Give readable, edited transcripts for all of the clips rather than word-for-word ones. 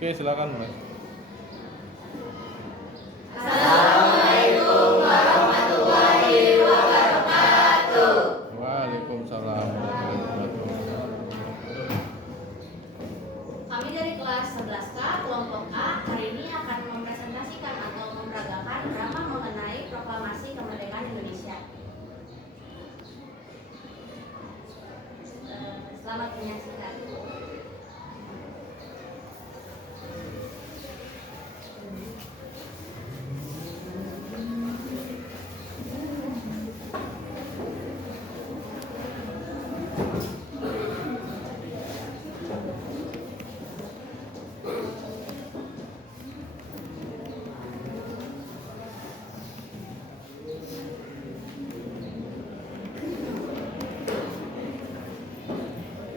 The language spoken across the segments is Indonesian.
Oke, silakan Mas. Assalamualaikum warahmatullahi wabarakatuh. Waalaikumsalam warahmatullahi wabarakatuh. Kami dari kelas 11K kelompok A hari ini akan mempresentasikan atau memperagakan drama mengenai proklamasi kemerdekaan Indonesia. Selamat menyaksikan.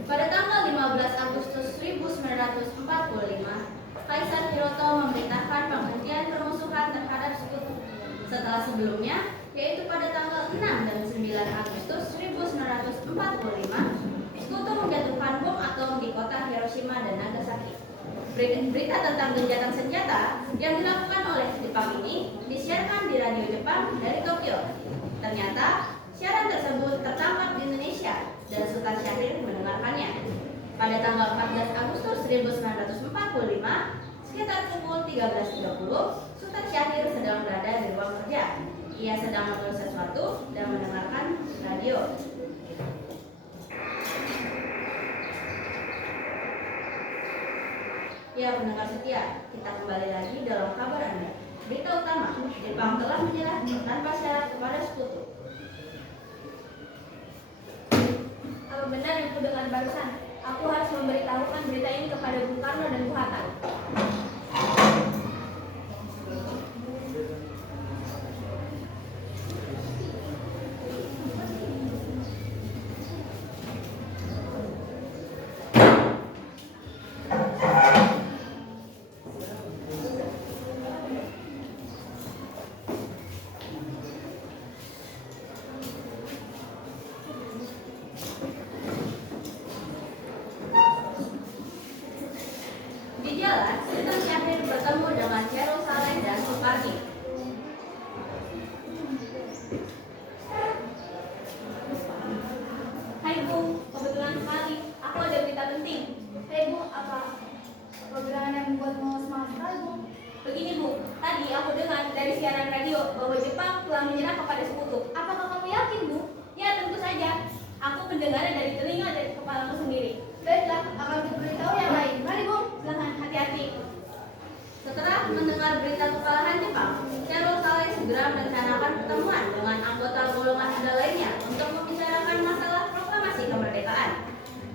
Pada tanggal 15 Agustus 1945, Kaisar Hiroto memerintahkan penghentian permusuhan terhadap sekutu. Setelah sebelumnya, yaitu pada tanggal 6 dan 9 Agustus 1945, sekutu menjatuhkan bom atom di kota Hiroshima dan Nagasaki. Berita tentang gencatan senjata yang dilakukan oleh Jepang ini disiarkan di radio Jepang dari Tokyo. Ternyata, siaran tersebut tertangkap di Indonesia dan Sultan Syahrir mendengarkannya. Pada tanggal 14 Agustus 1945, sekitar pukul 13.30, Sultan Syahrir sedang berada di ruang kerja. Ia sedang menulis sesuatu dan mendengarkan radio. Ya, pendengar setia, kita kembali lagi dalam kabar Anda. Berita utama, Jepang telah menyerah tanpa syarat kepada sekutu. Apa benar yang kudengar barusan? Aku harus memberitahukan berita ini kepada Bung Karno dan Bung Hatta. Di jalan, Sultan Syahrir bertemu dengan Chero Saleh dan Supardi. Hai Bung, kebetulan sekali. Aku ada berita penting. Hei Bung, apa gerangan yang membuatmu semangat sekali Bung? Begini Bung, tadi aku dengar dari siaran radio bahwa Jepang telah menyerah kepada sekutu. Apakah kamu yakin Bung? Ya tentu saja. Aku mendengarnya dari telinga dan kepalaku sendiri. Baiklah, akan diberitahu yang lain. Mari Bung, silahkan hati-hati. Setelah mendengar berita kekalahan Jepang, Chero Saleh segera merencanakan pertemuan dengan anggota golongan muda lainnya untuk membicarakan masalah proklamasi kemerdekaan.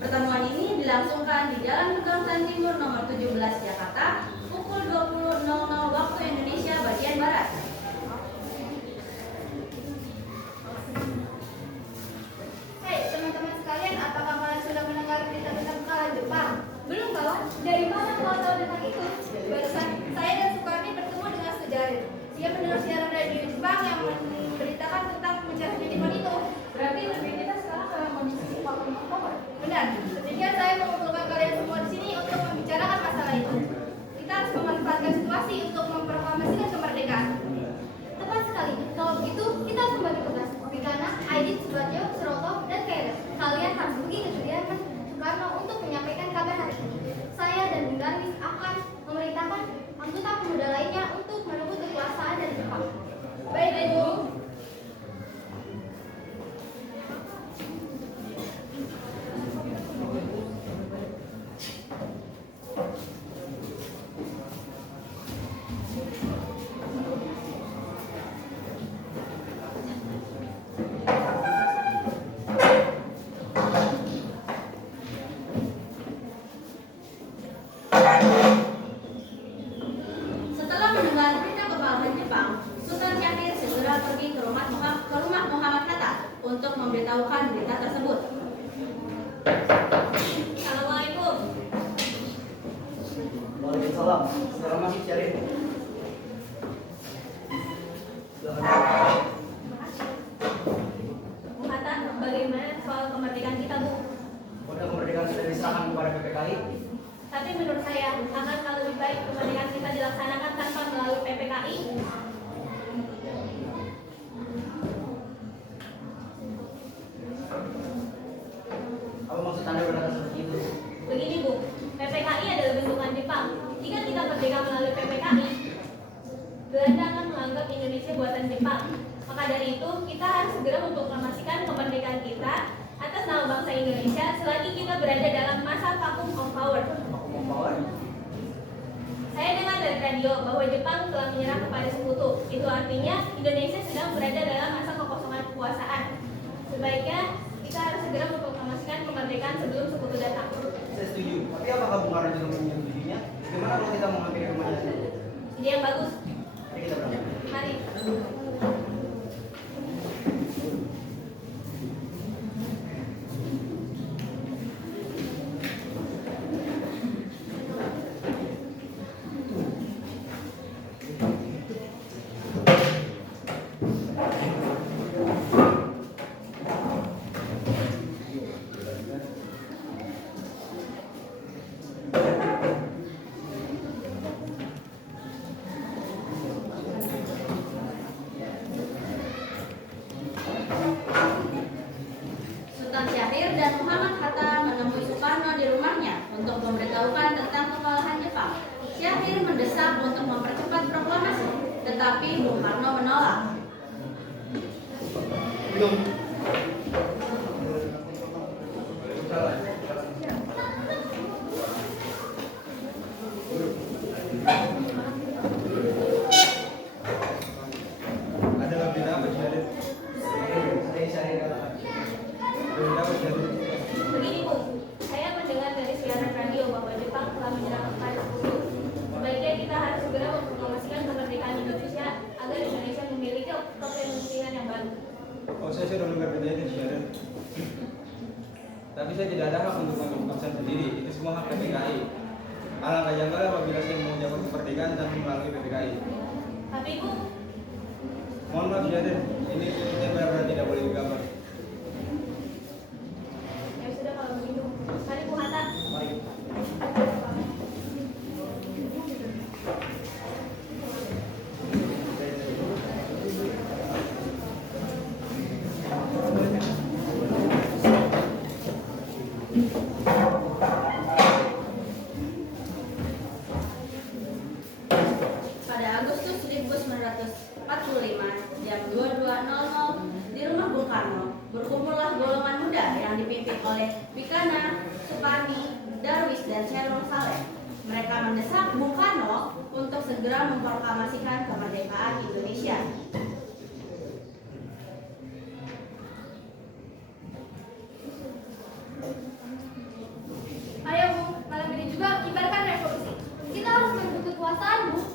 Pertemuan ini dilangsungkan di Jalan Pegangsaan Timur nomor 17 Jakarta pukul 20.00 waktu Indonesia bagian Barat. Hei teman-teman sekalian, apakah kalian sudah mendengar berita tentang kekalahan Jepang? Belum kawan? Dari mana kau tahu tentang itu? Barusan saya dan Sukarni bertemu dengan Sujaril. Dia mendengar siaran radio Jepang yang memberitakan tentang menyerahnya Jepang itu. Berarti lebih kita sekarang dalam kondisi seperti Oktober. Benar. Demikian saya mengumpulkan kalian semua di sini untuk membicarakan masalah itu. Kita harus memanfaatkan situasi untuk memproklamasikan kemerdekaan. Tepat sekali. Kalau begitu, kita harus membagi tugas. Karena Aidit, Subatyo, Suroto, dan Kaira, kalian harus pergi ke kediaman Soekarno untuk menyampaikan kabar hari ini. Saya dan Bung Darwis akan memerintahkan anggota pemuda lainnya untuk merebut kekuasaan dari Jepang. Baik, Bung. Setelah mendengar berita kekalahan Jepang, Sultan Syahrir segera pergi ke rumah Muhammad Hatta untuk memberitahukan berita tersebut. Assalamualaikum. Waalaikumsalam. Sekarang masih cari. Bung Hatta, bagaimana soal kemerdekaan kita, Bu? Udah kemerdekaan sudah diserahkan kepada PPKI. Tapi menurut saya akan lebih baik Indonesia buatan Jepang. Maka dari itu, kita harus segera memproklamasikan kemerdekaan kita atas nama bangsa Indonesia selagi kita berada dalam masa vacuum of power. Saya dengar dari radio bahwa Jepang telah menyerah kepada sekutu. Itu artinya Indonesia sedang berada dalam masa kekosongan kekuasaan. Sebaiknya kita harus segera memproklamasikan kemerdekaan sebelum sekutu datang. Saya setuju. Tapi apakah Bung Karno juga menyetujuinya? Bagaimana kalau kita mengambil rumahnya saja? Ide yang bagus. Mari kita berangkat. Mari. Sultan Syahrir dan Muhammad Hatta menemui Soekarno di rumahnya untuk memberitahukan tentang kekalahan Jepang. Syahrir mendesak untuk mempercepat proklamasi, tetapi Bung Karno menolak. Belum. Ada berita apa Syarif? Berita apa Syarif? Begini Bung, saya mendengar dari siaran radio bahwa Jepang telah menyerang kepada sekutu. Sebaiknya kita harus segera memproklamasikan kemerdekaan Indonesia agar Indonesia memiliki kepemimpinan yang baru. Oh, saya sudah mendengar berita itu Syarif. Tapi saya tidak ada hak untuk mengambil keputusan sendiri. Itu semua hak PPKI. Alangkah janggal apabila saya mengucapkan kemerdekaan tanpa melalui PPKI. Tapi Bung, Mohon maaf Syarif, ini saya benar-benar tidak boleh digambar. ya sudah kalau begitu. Mari Bung Hatta. Mari. Pada Agustus 1945, jam 22.00 di rumah Bung Karno, berkumpullah golongan muda yang dipimpin oleh Pikana, Supani, Darwis, dan Sherul Saleh. Mereka mendesak Bung Karno untuk segera memproklamasikan kemerdekaan Indonesia. Ayo Bung, malam ini juga kibarkan revolusi. Kita harus merebut kekuasaan Bung.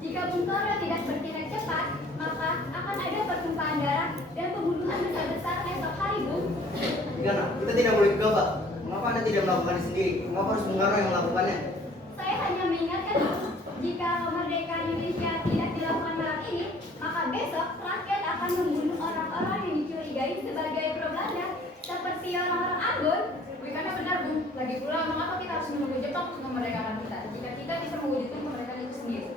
Jika Bung Karno tidak bertindak cepat, maka akan ada pertumpahan darah dan pembunuhan besar-besaran esok hari Bung. Gimana? Kita tidak boleh gegabah. Mengapa Anda tidak melakukannya sendiri? Mengapa harus Bung Karno yang melakukannya? Saya hanya mengingatkan Bung, jika kemerdekaan Indonesia tidak dilakukan malam ini, maka besok rakyat akan membunuh orang-orang yang dicurigai sebagai pro-Belanda, seperti orang-orang Ambon. Bukannya benar, Bung. Lagi pula, mengapa kita harus menunggu Jepang untuk memerdekakan kita? Jika kita bisa mewujudkan kemerdekaan itu sendiri.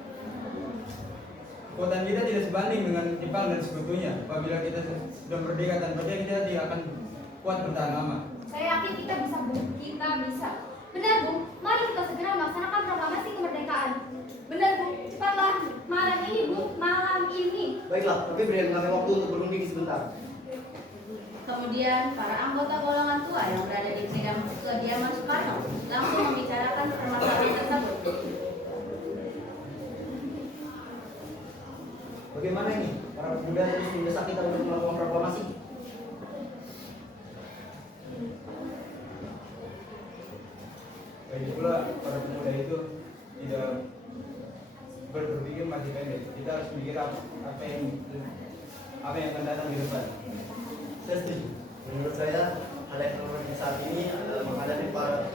Kekuatan kita tidak sebanding dengan Jepang dan sekutunya. Apabila kita sudah merdeka tanpa dia, kita tidak akan kuat bertahan lama. Saya yakin kita bisa, Bung. Kita bisa. Benar Bung, mari kita segera melaksanakan proklamasi kemerdekaan. Benar Bung, cepatlah. Malam ini Bung, malam ini. Baiklah, tapi berikan kami waktu untuk berunding sebentar. Kemudian, para anggota golongan tua yang berada di kediaman Soekarno langsung membicarakan permasalahan tersebut. Bagaimana ini? Para pemuda terus mendesak kita untuk melakukan proklamasi. Lagi pula para pemuda itu tidak berpikir masih pendek. Kita harus mikir apa yang akan datang di depan. Saya setuju. Menurut saya, hal yang terpenting saat ini adalah menghadapi para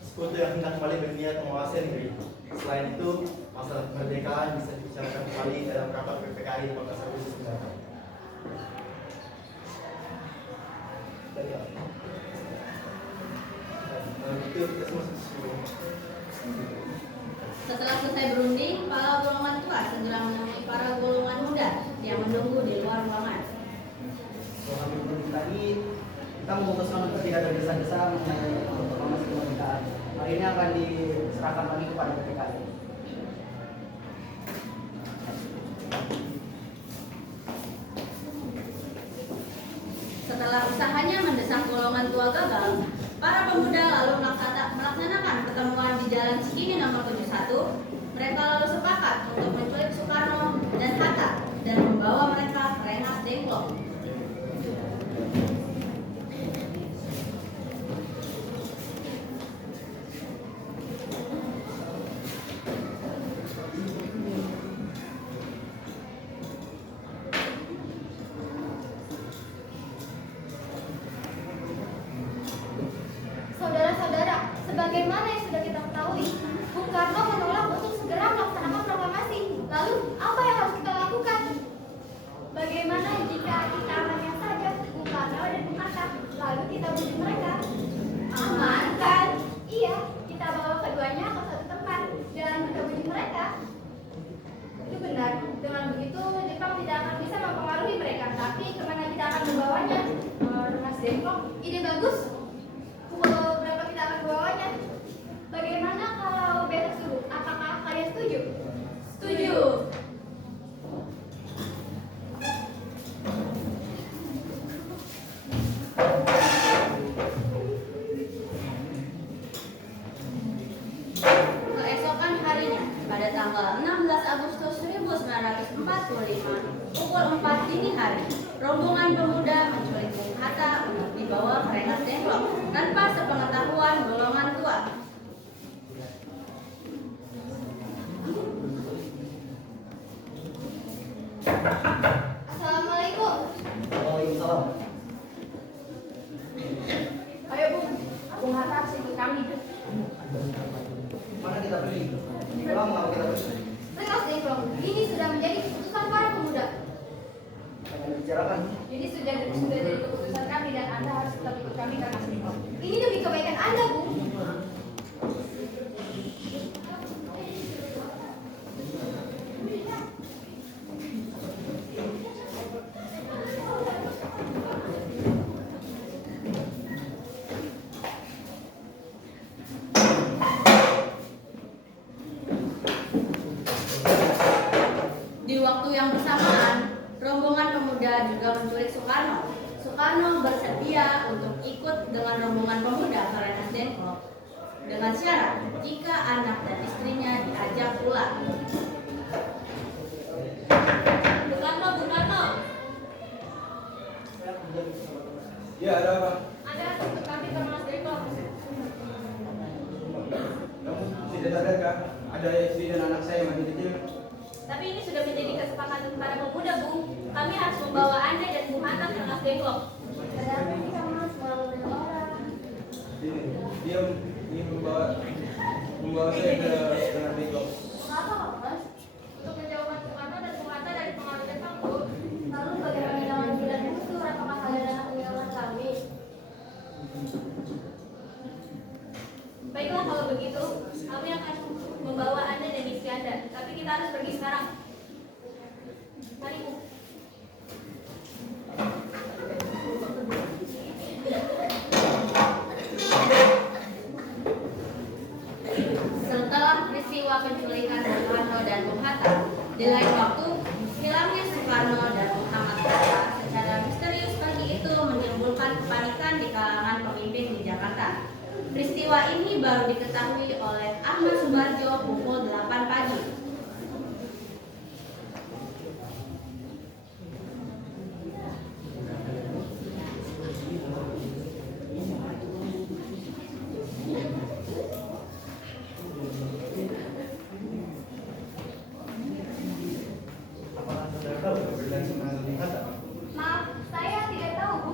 sekutu yang hendak kembali berniat menguasai negeri. Selain itu, masalah kemerdekaan bisa dibicarakan kembali dalam rapat PPKI 14 Agustus mendatang. Baiklah. Kalau gitu, kita semua setuju. Setelah selesai berunding, para golongan tua segera menemui para golongan muda yang menunggu di luar ruangan. Kalau kami berunding tadi, kita memutuskan untuk tidak ada desa-desa mengenai proklamasi kemerdekaan. Hari ini akan diserahkan lagi kepada PPKI. rombongan tua gagal, para pemuda lalu melaksanakan pertemuan di Jalan Cikini nomor 71. Mereka lalu sepakat untuk menculik Soekarno dan Hatta dan membawa mereka ke Rengas Dengklok. Saudara-saudara, sebagaimana yang sudah kita ketahui, Bung Karno menolak untuk segera melaksanakan proklamasi. Lalu, apa yang harus kita lakukan? Bagaimana jika kita amankan saja Bung Karno dan Bung Hatta, lalu kita bujuk mereka? Aman kan? Iya, kita bawa keduanya ke suatu tempat dan kita bujuk mereka. Itu benar. Dengan begitu, Jepang tidak akan bisa mempengaruhi mereka. Tapi kemana kita akan membawanya? Rengas Dengklok. Ide bagus. Pukul berapa kita akan membawanya? Bagaimana kalau besok subuh? Apakah kalian setuju? Setuju. Keesokan harinya, pada tanggal 16 Agustus 1945, pukul 4 dini hari, rombongan pemuda menculik Bung Hatta untuk dibawa ke Rengas Dengklok tanpa sepengetahuan golongan tua. Assalamualaikum. Waalaikumsalam. Ayo Bung Hatta harus ikut kami. Mana kita beli? Pulang mau kita beli? Rengas Dengklok, ini sudah menjadi keputusan para pemuda. Akan dibicarakan. Ini sudah jadi keputusan kami dan Anda harus tetap ikut kami karena Dengklok. Ini demi kebaikan Anda, Bu. Di waktu yang bersamaan, rombongan pemuda juga menculik Soekarno. Soekarno bersedia untuk ikut dengan rombongan pemuda ke Rengas Dengklok dengan syarat jika anak dan istrinya diajak pulang. Bung Karno. Ya, ada apa? Anda harus ikut kami ke Rengas Dengklok. Kamu tidak sadar kah? Ada istri dan anak saya yang masih kecil. Tapi ini sudah menjadi kesepakatan para pemuda, Bung. Kami harus membawa Anda dan Bung Hatta ke Rengas Dengklok. Padahal ini kamu harus melalui orang. Dia ingin membawa saya ke Rengas Dengklok. Mengapa, Mas? Untuk menjauhkan Soekarno dan Bung Hatta dari pengaruh Jepang, Bu. Lalu bagaimana dengan bilang musuh? Apakah kalian akan meninggalkan kami? Baiklah kalau begitu, kami akan membawa Anda dan istri Anda. Tapi kita harus pergi sekarang. Mari, Bu. Setelah peristiwa penculikan Soekarno dan Bung Hatta, di lain waktu, hilangnya Soekarno dan Muhammad Hatta secara misterius pagi itu menimbulkan kepanikan di kalangan pemimpin di Jakarta. Peristiwa ini baru diketahui oleh Ahmad Subarjo pukul 8 pagi. Apakah saudara tahu keberadaan Soekarno dan Hatta? Maaf, saya tidak tahu, Bu.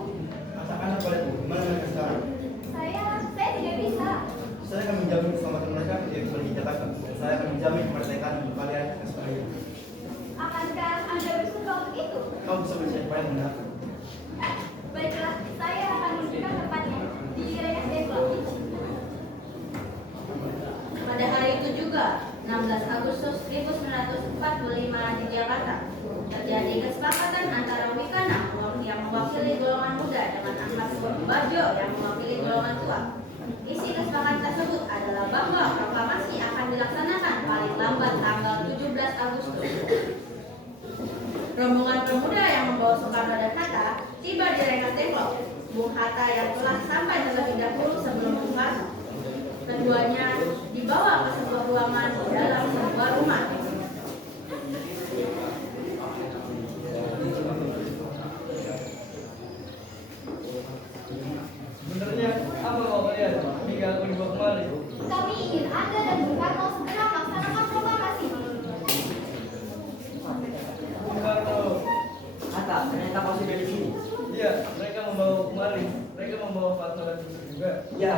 Masak anak boleh Bu, gimana mereka sekarang? Saya tidak bisa. Saya akan menjamin keselamatan mereka ketika kembali di Jakarta. Dan saya akan menjamin kemerdekaan untuk kalian dan semuanya. Akankah Anda bersuka untuk itu? Kau bisa bersiap yang benar. Baiklah, saya akan menunjukkan tempatnya di Rengas Dengklok. Pada hari itu juga, 16 Agustus 1945 di Jakarta, terjadi kesepakatan antara Wikana yang mewakili golongan muda dengan Ahmad Subarjo yang mewakili golongan tua. Isi kesepakatan tersebut adalah bahwa proklamasi akan dilaksanakan paling lambat tanggal 17 Agustus. Rombongan pemuda yang membawa Soekarno dan Hatta tiba di Rengas Dengklok. Bung Hatta yang telah sampai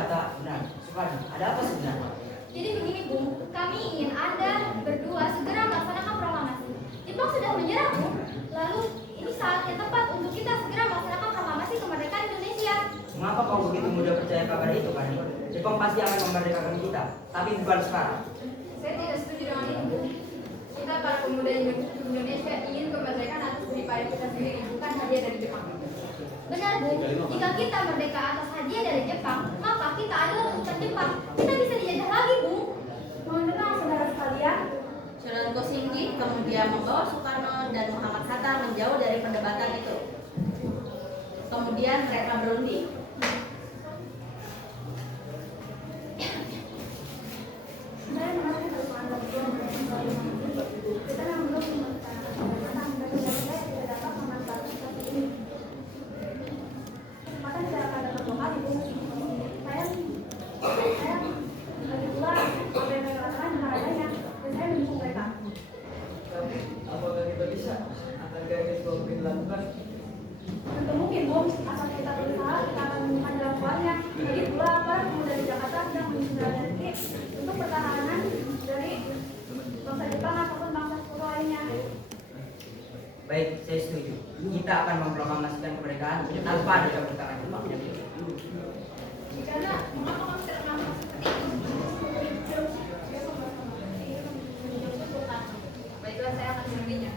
kata benar. Soekarno, ada apa sebenarnya? Jadi begini Bung, kami ingin Anda berdua segera melaksanakan proklamasi. Jepang sudah menyerah Bung, lalu ini saat yang tepat untuk kita segera melaksanakan proklamasi kemerdekaan Indonesia. Mengapa kau begitu mudah percaya kabar itu, Kani? Jepang pasti akan memerdekakan kita, tapi bukan sekarang. Saya tidak setuju dengan itu, Bu. Kita para pemuda Indonesia ingin kemerdekaan atas daripada kita sendiri, bukan hadiah dari Jepang. Benar Bung, jika kita merdeka atas hadiah dari Jepang, maka kita adalah utusan Jepang. Kita bisa dijajah lagi Bung. Mohon tenang saudara sekalian. Sunan Kosinggi kemudian membawa Soekarno dan Muhammad Hatta menjauh dari perdebatan itu. Kemudian mereka berunding. Saya mengerti persoalan berdua mengenai kita yang belum memenuhi dan saya tidak dapat memanfaatkan seperti ini. Maka tidak akan dapat lokal Ibu. Saya lagi pula apa yang mereka lakukan dengan adanya dan saya mendukung mereka. Tapi apakah kita bisa? Akankah ini semua mungkin dilakukan? Tentu mungkin Bung, asal kita berusaha kita akan menemukan jalan keluarnya. Lagi pula para pemuda di Jakarta sedang menyusun untuk pertahanan dari bangsa Jepang ataupun bangsa sekutu lainnya. Baik, saya setuju. Kita akan memproklamasikan kemerdekaan tanpa ada kemerdekaan Jepang. Karena mengapa kamu tidak melakukan seperti itu? Baiklah, saya akan menemuinya.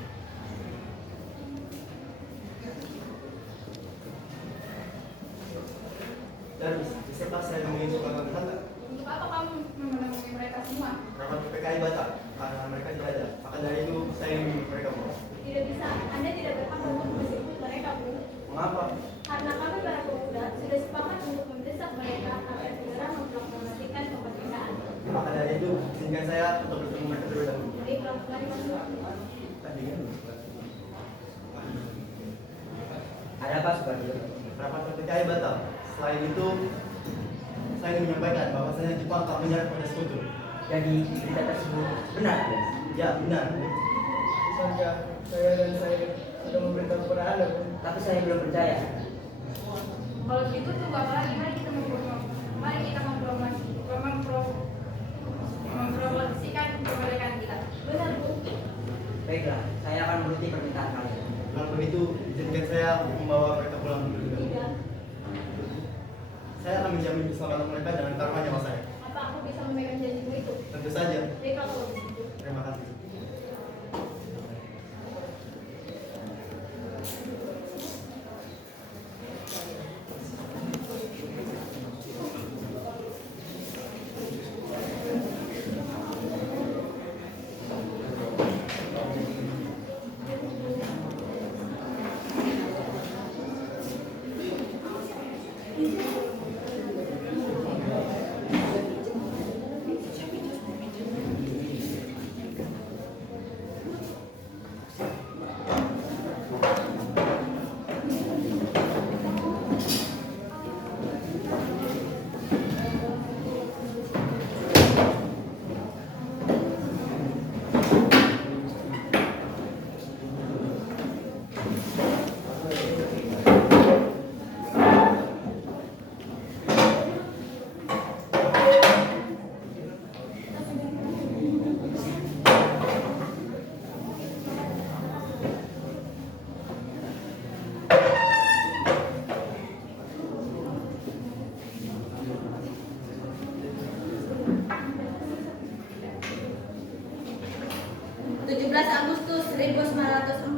Dan beserta saya menemui Soekarno dan Hatta. Untuk apa kamu menemui mereka semua? Rapat PPKI batal karena mereka tidak ada. Maka dari itu saya ingin mereka mau. Tidak bisa, Anda tidak berhak untuk meskipun mereka Bung. Mengapa? Karena kami para pemuda sudah sepakat untuk mendesak mereka agar segera memproklamasikan kemerdekaan. Maka dari itu izinkan saya untuk bertemu mereka terlebih dahulu. Baiklah, mari masuk. Ada apa, Soekarno? Rapat PPKI batal. Selain itu, saya ingin menyampaikan bahwasanya Jepang tak menyerah pada sekutu. Jadi berita tersebut benar, ya? Ya, benar. Bukankah saya dan saya sudah memberitahu kepada Anda, Bu? Tapi saya belum percaya. Kalau begitu tunggu apa lagi? Mari kita mempromosikan kemerdekaan kita. Benar Bung. Baiklah, saya akan menuruti permintaan kalian. Kalau begitu, izinkan saya membawa mereka pulang dulu. Tidak. Saya akan menjamin keselamatan mereka dengan taruhan nyawa saya. Apa aku bisa memegang janjimu itu? Tentu saja. Baiklah kalau begitu. Terima kasih. Agustus 1945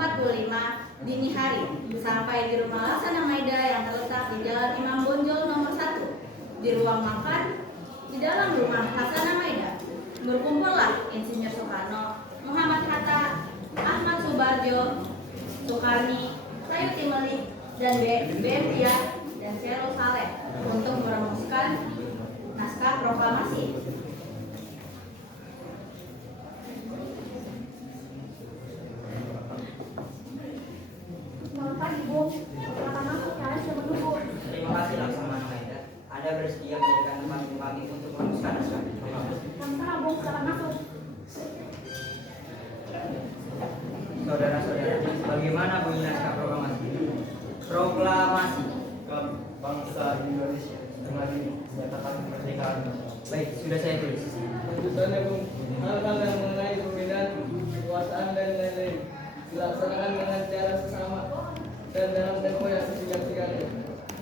dini hari sampai di rumah Laksana Maida yang terletak di Jalan Imam Bonjol nomor 1 di ruang makan di dalam rumah Laksana Maida. Berkumpullah Insinyur Soekarno, Muhammad Hatta, Ahmad Subarjo, Soekarni, Sayuti Melik, dan BM Riyad dan Syarul Saleh untuk merumuskan naskah proklamasi. Selamat pagi, Bung. Silakan masuk, kalian sudah menunggu. Terima kasih Laksana Maida. Anda bersedia menjadikan tempat kami untuk merumuskan naskah proklamasi. Sama-sama, Bung. Silakan masuk. Saudara-saudara, bagaimana bunyi naskah proklamasi? Proklamasi. Kami bangsa Indonesia dengan ini menyatakan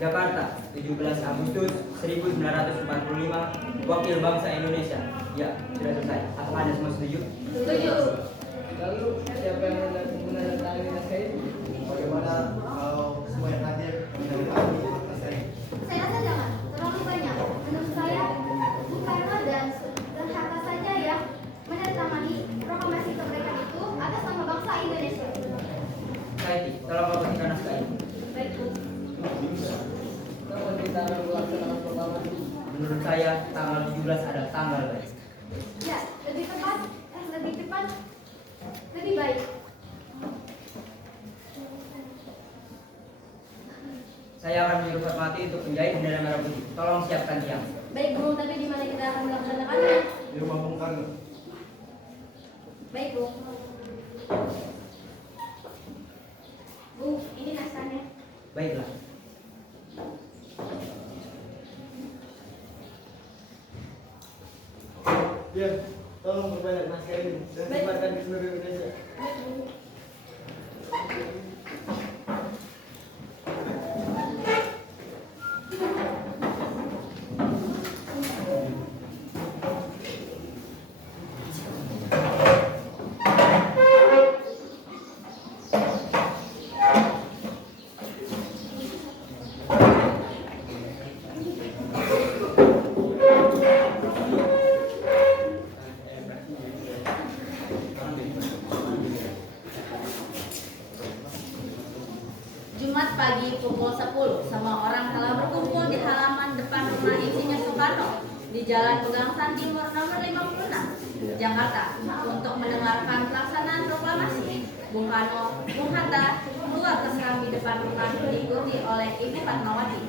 Jakarta, 17 Agustus 1945, Wakil Bangsa Indonesia. Ya, sudah selesai. Apakah Anda semua setuju? Setuju. Lalu siapa yang menandatangani naskah itu? Bagaimana kalau semua yang hadir menandatangani naskah ini? Saya rasa jangan, terlalu banyak. Menurut saya, Bung Karno dan Hatta saja yang menandatangani proklamasi kemerdekaan itu atas nama bangsa Indonesia. Saiti, tolong kau bacakan naskah ini. Baik, Bu. Kapan kita akan melaksanakan proklamasi? Menurut saya tanggal 17 adalah tanggal baik. Ya, lebih tepat, lebih baik. Saya akan menyuruh Fatmawati untuk menjahit bendera merah putih. Tolong siapkan tiang. Baik Bu, tapi di mana kita akan melaksanakannya? Di rumah Bung Karno. Baik Bu. Bu, ini naskahnya. Baiklah. Ya, tolong perbanyak naskah ini dan Baik. sebarkan di seluruh Indonesia. Baik Bu. Jumat pagi pukul 10, semua orang telah berkumpul di halaman depan rumah Insinyur Soekarno di Jalan Pegangsaan Timur nomor 56, Jakarta, untuk mendengarkan pelaksanaan proklamasi. Bung Karno, Bung Hatta keluar ke serambi depan rumah diikuti oleh Ibu Fatmawati.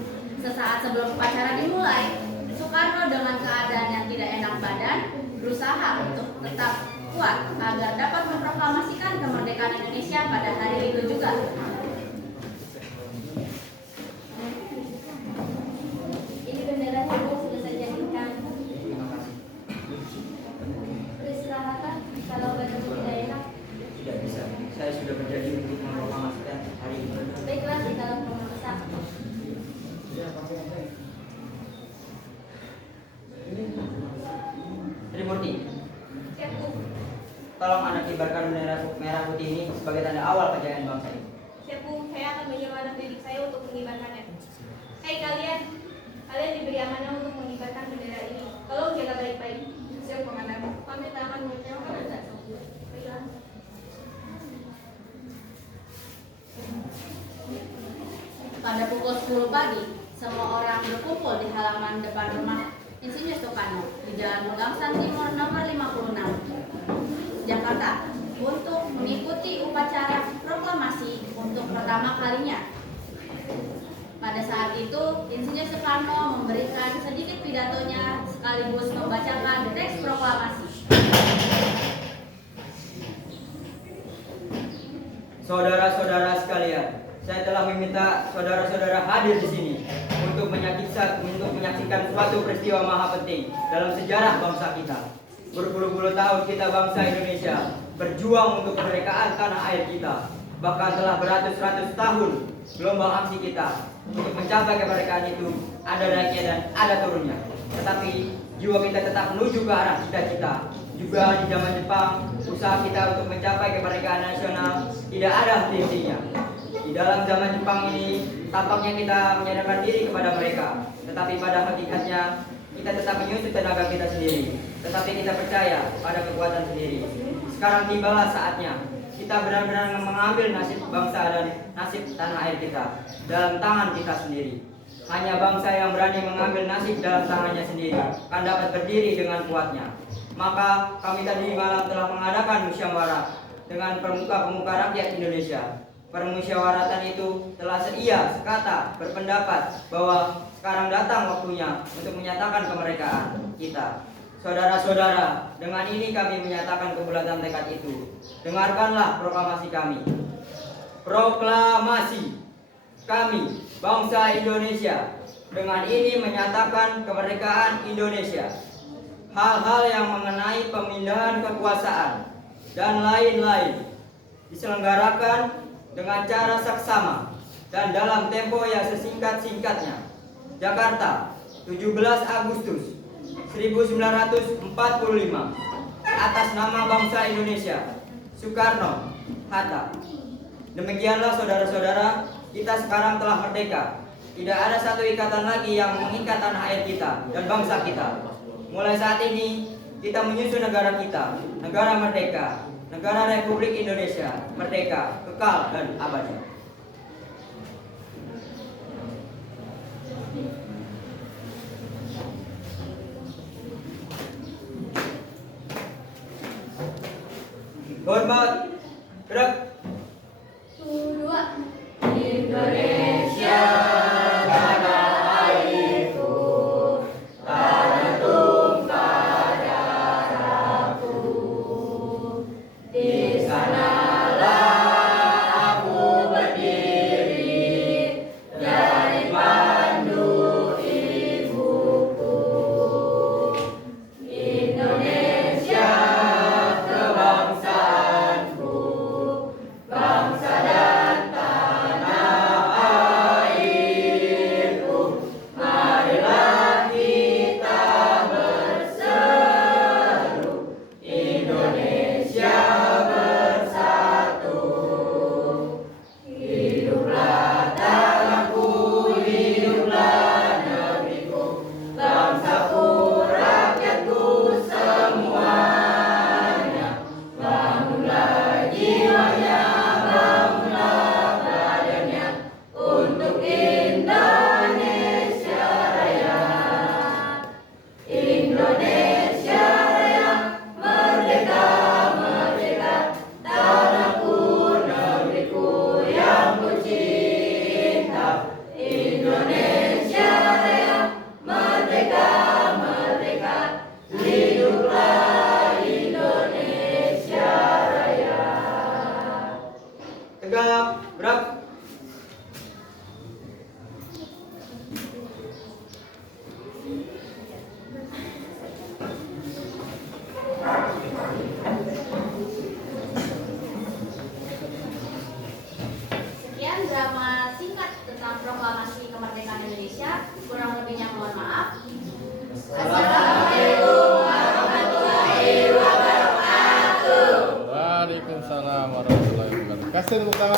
Sesaat sebelum upacara dimulai, Soekarno dengan keadaan yang tidak enak badan berusaha untuk tetap kuat agar dapat memproklamasikan kemerdekaan Indonesia pada hari itu juga. Ini benderanya Bu, sudah saya jadikan. Terima kasih. Peristirahatan kalau bertemu tidak enak. Tidak bisa. Saya sudah berjanji untuk memproklamasikan hari ini. Baiklah, di dalam rumah besar. Ya, pakai apa ini? Trimurti, Siap, Bu. tolong Anda kibarkan bendera merah putih ini sebagai tanda awal kejayaan bangsa ini. Siap, Bu. Saya akan menyuruh anak didik saya untuk mengibarkannya. Hei kalian diberi amanah untuk mengibarkan bendera ini. Tolong jaga baik-baik. Siap, Komandan. Kami tak akan mengecewakan Anda. Baiklah. Pada pukul 10 pagi, semua orang berkumpul di halaman depan rumah Insinyur Soekarno di Jalan Pegangsaan Timur nomor 56, Jakarta, untuk mengikuti upacara proklamasi untuk pertama kalinya. Pada saat itu, Insinyur Soekarno memberikan sedikit pidatonya sekaligus membacakan teks proklamasi. Saudara-saudara sekalian, saya telah meminta saudara-saudara hadir di sini untuk menyaksikan suatu peristiwa maha penting dalam sejarah bangsa kita. Berpuluh-puluh tahun kita bangsa Indonesia berjuang untuk kemerdekaan tanah air kita. Bahkan telah beratus-ratus tahun gelombang aksi kita untuk mencapai kemerdekaan itu ada naiknya dan ada turunnya. Tetapi jiwa kita tetap menuju ke arah cita-cita. Juga di zaman Jepang, usaha kita untuk mencapai kemerdekaan nasional tidak ada henti-hentinya. Di dalam zaman Jepang ini, tampaknya kita menyadarkan diri kepada mereka. Tetapi pada hakikatnya, kita tetap menyusut tenaga kita sendiri. Tetapi kita percaya pada kekuatan sendiri. Sekarang tibalah saatnya kita benar-benar mengambil nasib bangsa dan nasib tanah air kita dalam tangan kita sendiri. Hanya bangsa yang berani mengambil nasib dalam tangannya sendiri akan dapat berdiri dengan kuatnya. Maka kami tadi malam telah mengadakan musyawarah dengan pemuka-pemuka rakyat Indonesia. Permusyawaratan itu telah seia sekata berpendapat bahwa sekarang datang waktunya untuk menyatakan kemerdekaan kita. Saudara-saudara, dengan ini kami menyatakan kebulatan tekad itu. Dengarkanlah proklamasi kami. Proklamasi kami, bangsa Indonesia, dengan ini menyatakan kemerdekaan Indonesia. Hal-hal yang mengenai pemindahan kekuasaan dan lain-lain diselenggarakan dengan cara saksama dan dalam tempo yang sesingkat-singkatnya. Jakarta, 17 Agustus 1945. Atas nama bangsa Indonesia, Soekarno, Hatta. Demikianlah saudara-saudara, kita sekarang telah merdeka. Tidak ada satu ikatan lagi yang mengikat tanah air kita dan bangsa kita. Mulai saat ini, kita menyusun negara kita, negara merdeka, negara Republik Indonesia, merdeka, kekal dan abadi. Hormat, gerak. 2. Indonesia. Tegak, gerak. Sekian drama singkat tentang proklamasi kemerdekaan Indonesia. Kurang lebihnya mohon maaf. Assalamualaikum warahmatullahi wabarakatuh. Waalaikumsalam warahmatullahi wabarakatuh. Kasih tepuk tangan.